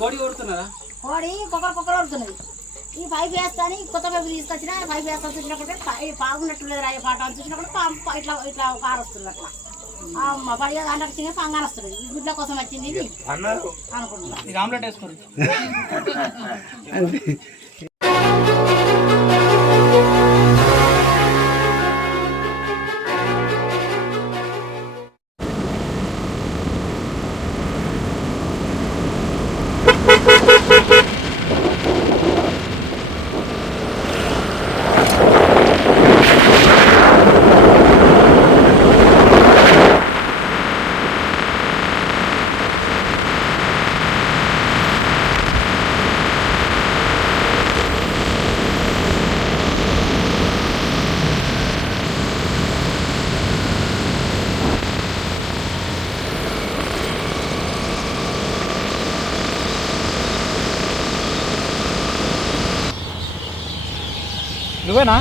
కోడి కుక్కర్ కొడుతున్నది. ఈ పైపు వేస్తాను కొత్త పైపు తీసుకొచ్చిన పైపు వేస్తా చూసినప్పుడు పాగున్నట్టు లేదు రాయ పాట చూసినప్పుడు ఇట్లా ఇట్లా కారు వస్తుంది అట్లా అమ్మ పడి అన్నట్టు తినే పంగాన వస్తుంది. ఈ గుడ్ల కోసం వచ్చింది ఇది అనుకుంటున్నా. ఆమ్లెట్ వేసుకోండి. నువ్వేనా?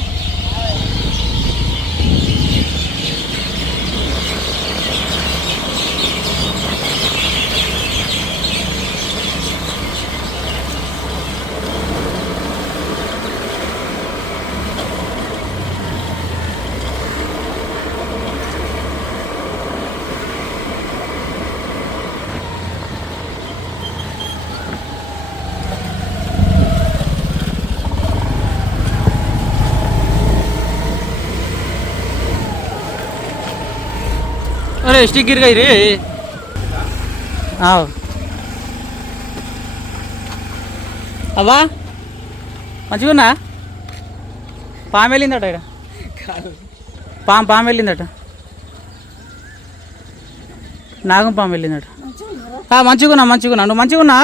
अरे स्टिक गिर गई रे। आओ अबा మంచిగున్నా? పాము వెళ్ళిందట ఇక్కడ. పాము వెళ్ళిందట. నాగం పాము వెళ్ళిందట. మంచిగున్నా నువ్వు మంచిగున్నా?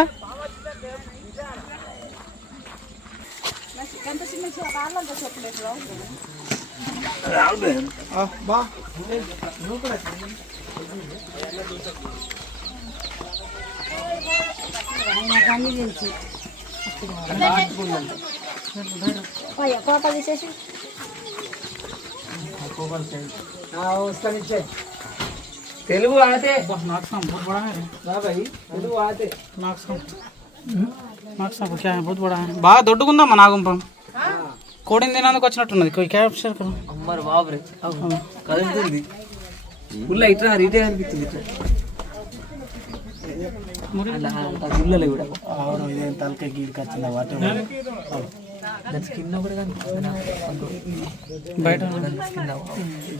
తెలుగు आते बहुत बड़ा है. బాగా దొడ్డుకుందమ్మా నాగంపం. కోడిని తినందుకు వచ్చినట్టున్నది. క్యాప్చర్ అమ్మర్ బాబరే కదులుతుంది. ఫుల్ ఇట్లా రీటే అనిపిస్తుంది. ఇట్లా ముళ్ళలే కూడా ఇదేం తలకాయ గీడికి వచ్చిందా వాటి స్కిన్ కూడా బయట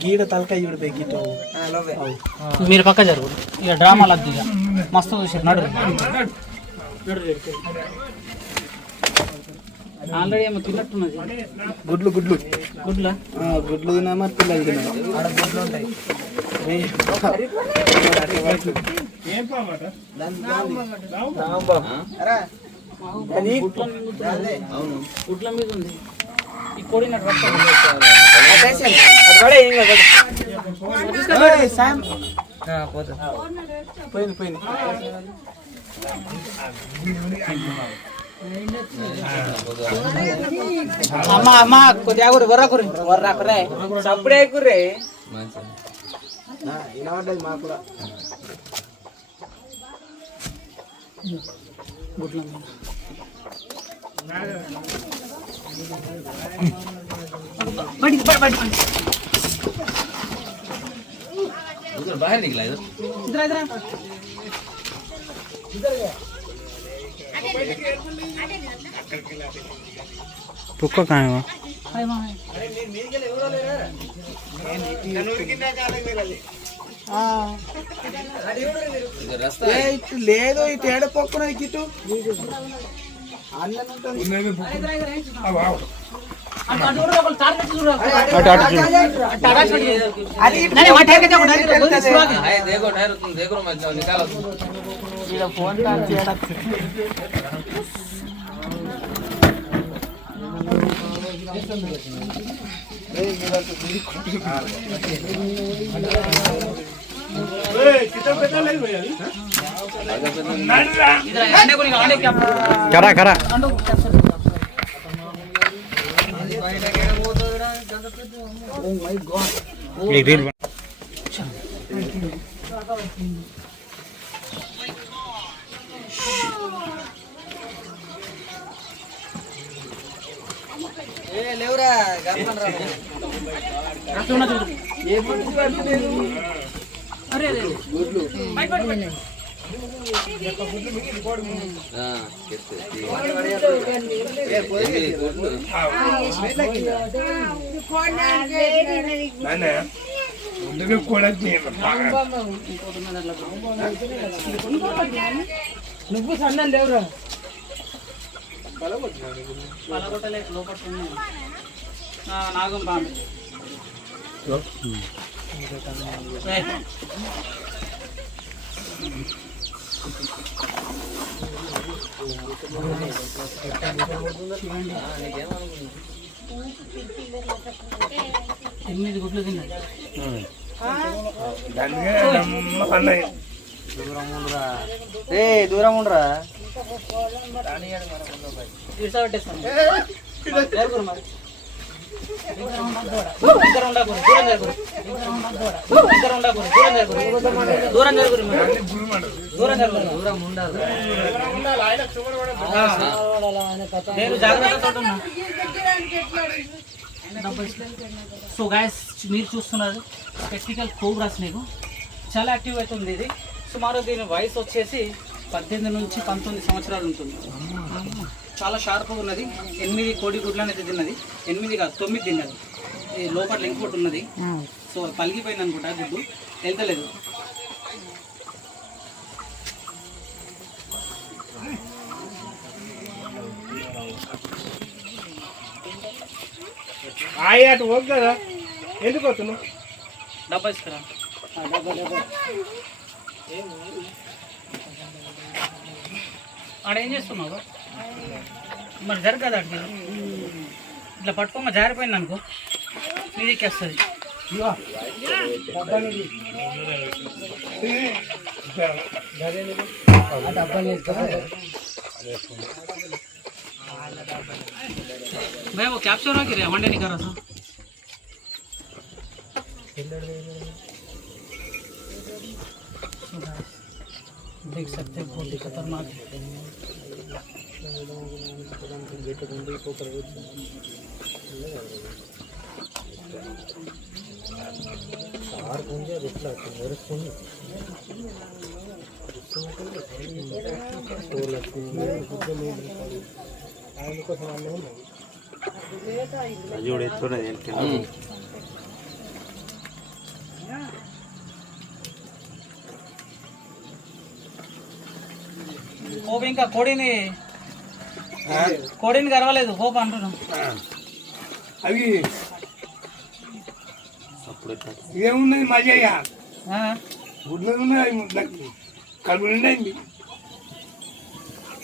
గీడ తలకాయ చూడిపోయి గీట. మీరు పక్క జరుగు ఇక డ్రామాలు వద్దు. ఇక మస్తు చూసారు. నడు ఆల్రెడీ ఏమో తిన్నట్టున్నది. గుడ్లు తిన్నా మరి పిల్లలు తిన్నా. ఆడ గుడ్లు ఉంటాయి. గుడ్ల మీద ఉంది ఈ కోడి. పోయింది. అమ్మా కొద్దిగా వర్రాకురే సప్పుడే కుర్రే వినబడ్డది మాకు కూడా. बाहर निकला इधर पुक्का कहाँ है वहाँ? లేదు ఇటు ఏడ పొక్కున ఇటు करा करा एक रील లేవురా నువ్వు సన్న లేవురా పలగొట్టలే లోపల నాగం బాంబు ఎనిమిది గుడ్లు తిన్నాయి దూరం ఉండరా నేను జాగ్రత్తతో ఉన్నా. సో గాయస్ మీరు చూస్తున్నారు స్పెక్టికల్ కోబ్రాస్ నీకు చాలా యాక్టివ్ అవుతుంది ఇది. సుమారు దీని వయసు వచ్చేసి 18 నుంచి 19 సంవత్సరాలు ఉంటుంది. చాలా షార్ప్గా ఉన్నది. 8 కోడి గుడ్లు అనేది తిన్నది. 8 కాదు 9 తిన్నది. ఈ లోపల ఇంకోటి ఉన్నది. సో పలిగిపోయింది అనుకుంటా గుడ్డు వెళ్తలేదు. అటు పోదు కదా ఎందుకు వస్తున్నావు డబ్బా ఇస్తారా ఆడేం చేస్తున్నావు మరి జరగదు అడిగి ఇట్లా పట్టుకోమ జారిపోయింది అనుకో మీదికి వస్తుంది. भाई वो कैप्चर हो गया वनडे नहीं कर रहा था देख सकते हैं बहुत ही खतरनाक है. హోప్ ఇంకా కోడిని కరవలేదు హోప్ అంటున్నాం. అవి ఏమున్నది మజయ్య గుడ్లు ఉన్నాయి కలుపు ఉన్నాయి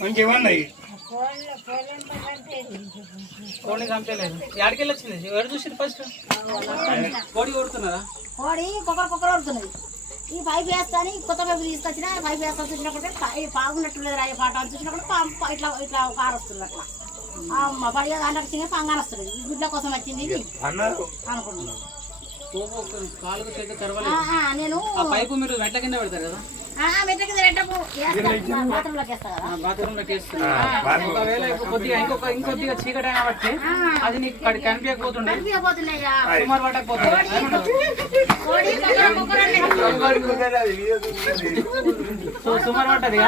మంచిగా ఉన్నాయి. కోడిని చంపలేదు. ఎక్కడికి వెళ్ళి వచ్చింది ఎవరు చూసి ఫస్ట్ కోడి కొడుతున్నారా? కోడి కుక్కర్ కొడుతున్నది. ఈ పైపు వేస్తాని కొత్త పైపు తీసుకొచ్చిన పైపు వేస్తా చూసినప్పుడు పాగున్నట్టు లేదు రాయ పాట అని చూసినప్పుడు ఇట్లా ఇట్లా కారు వస్తుంది అట్లా పడిగా దాంట్లో చిన్న పంగాను వస్తుంది. ఈ గుడ్ల కోసం వచ్చింది ఇది అనుకుంటున్నాను. కాలుకు చేతి కరవలేదు. నేను పైపు మీరు మెట్ల కింద పెడతారు కదా? మెట్ల కింద పెట్టకు బాత్రూంలోకి వేస్తా కదా. బాత్రూంలోకి వేస్తుంది. ఒకవేళ కొద్దిగా ఇంకొద్దిగా చీకటి కాబట్టి అది నీకు కనిపించకపోతుండే సుమారు పట్టకపోతుంది. సో సుమారు పట్టది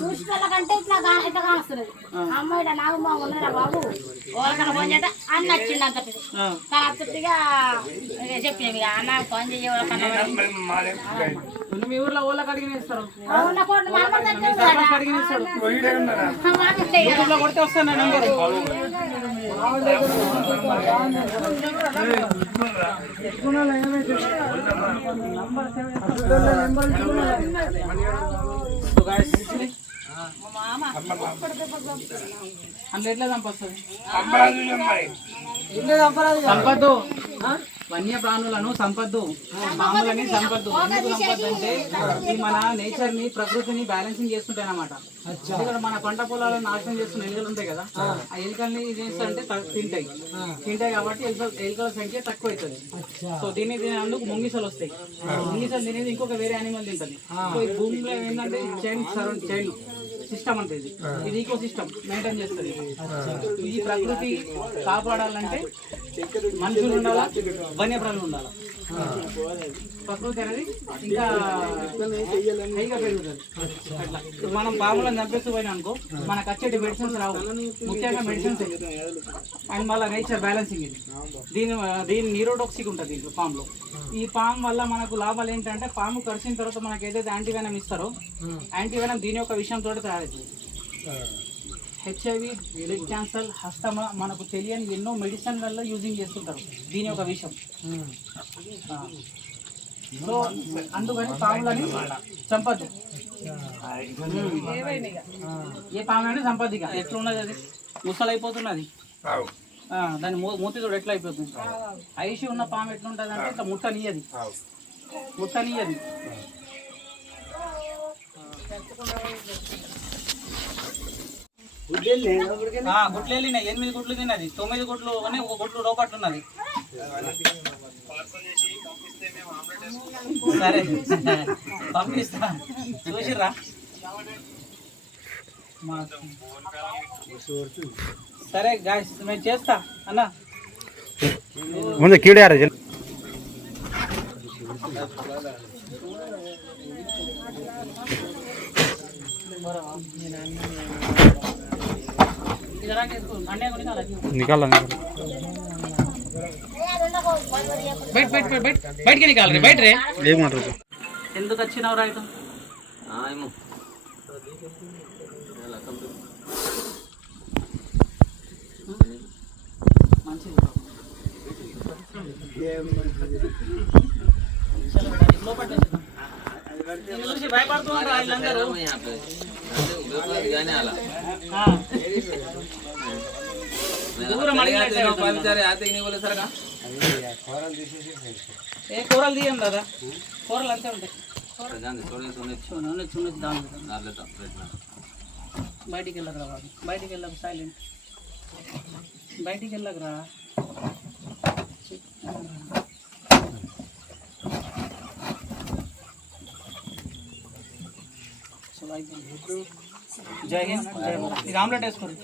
చూసినకంటే ఇట్లా ఇట్లా కానొస్తున్నది. అమ్మాయి నాగమ్మ ఉన్నారా బాబు వాళ్ళకన్నా ఫోన్ చేట అన్న వచ్చిండు అంతటిది అంతటిగా చెప్పినవి అన్న ఫోన్ చేయకన్నా మీ ఊర్లో ఓళ్ళకి అడిగినేస్తారు కొడితే వస్తాను నెంబర్. అందులో ఎట్లా చంపొస్తుంది? చంపద్దు వన్యప్రాణులను సంపద్దు, పాములని సంపద్దు. ఎందుకు సంపద్దు అంటే ఇది మన నేచర్ ని, ప్రకృతిని బ్యాలెన్సింగ్ చేస్తుంటాయి అన్నమాట. ఇక్కడ మన పంట పొలాలను నాశనం చేస్తున్న ఎలుకలు ఉంటాయి కదా, ఆ ఎలుకల్ని ఏం చేస్తారంటే తింటాయి కాబట్టి ఎలుకల సంఖ్య తక్కువ అవుతుంది. సో దీన్ని తినేందుకు ముంగిసలు వస్తాయి. ముంగిసలు తినేది ఇంకొక వేరే యానిమల్ తింటది. సో ఈ భూమిలో ఏంటంటే చైన్ సిస్టమ్ అంటే ఇది ఈకో సిస్టమ్ మెయింటైన్ చేస్తుంది. ఈ ప్రకృతి కాపాడాలంటే మనుషులు ఉండాలా, వన్యప్రాణులు ఉండాలా. ప్రకృతి అనేది ఇంకా హైగా పెరుగుతుంది. అట్లా మనం పాములను చంపేసిపోయినా అనుకో మనకు వచ్చేటి మెడిసిన్స్ రావు, ముఖ్యంగా మెడిసిన్స్. అండ్ మళ్ళీ నేచర్ బ్యాలెన్సింగ్ ఇది. దీని న్యూరోటాక్సిక్ ఉంటుంది దీంట్లో పాములో. ఈ పాము వల్ల మనకు లాభాలు ఏంటంటే పాము కరిచిన తర్వాత మనకు ఏదైతే యాంటీవెనం ఇస్తారో యాంటీవెనం దీని యొక్క విషయంతో తయారవుతుంది. హెచ్ఐవి, బ్లడ్ క్యాన్సర్, హస్తమ మనకు తెలియని ఎన్నో మెడిసిన్లలో యూజింగ్ చేస్తుంటారు దీని యొక్క విషయం. సో అందుకని పాములని చంపద్దు. ఏ పాములని చంపద్దు. ఇక ఎట్లున్నది అది ముసలైపోతున్నది. దాని మూతి చూడు ఎట్లా అయిపోతుంది. ఐసి ఉన్న పాము ఎట్లుంటుంది అంటే ఇట్లా ముట్టనీయది. గుట్లు వెళ్ళినాయి. 8 గుట్లు తిన్నది. 9 గుట్లు అని ఒక గుట్లు లోపట్లున్నది. సరే పంపిస్తా, చూసిర్రా. సరే గాయస్ నేను చేస్తా అన్న. ముందు కీడారు निकाल బయటకి నికాలి. బయట రే ఏమంటారు? ఎందుకు వచ్చినావు రైతు? మంచిది చూసి భయపడుతూ ఉంటారు వీళ్ళందరూ. ఏ కూరలు తీయం కదా, కూరలు అంతే ఉంటాయి. బయటికి వెళ్ళకరా బాబు, బయటికి వెళ్ళకు. సైలెంట్, బయటికి వెళ్ళకరా. జై హింద్, జై భారత్. ఇది ఆమ్లెట్ వేసుకోండి.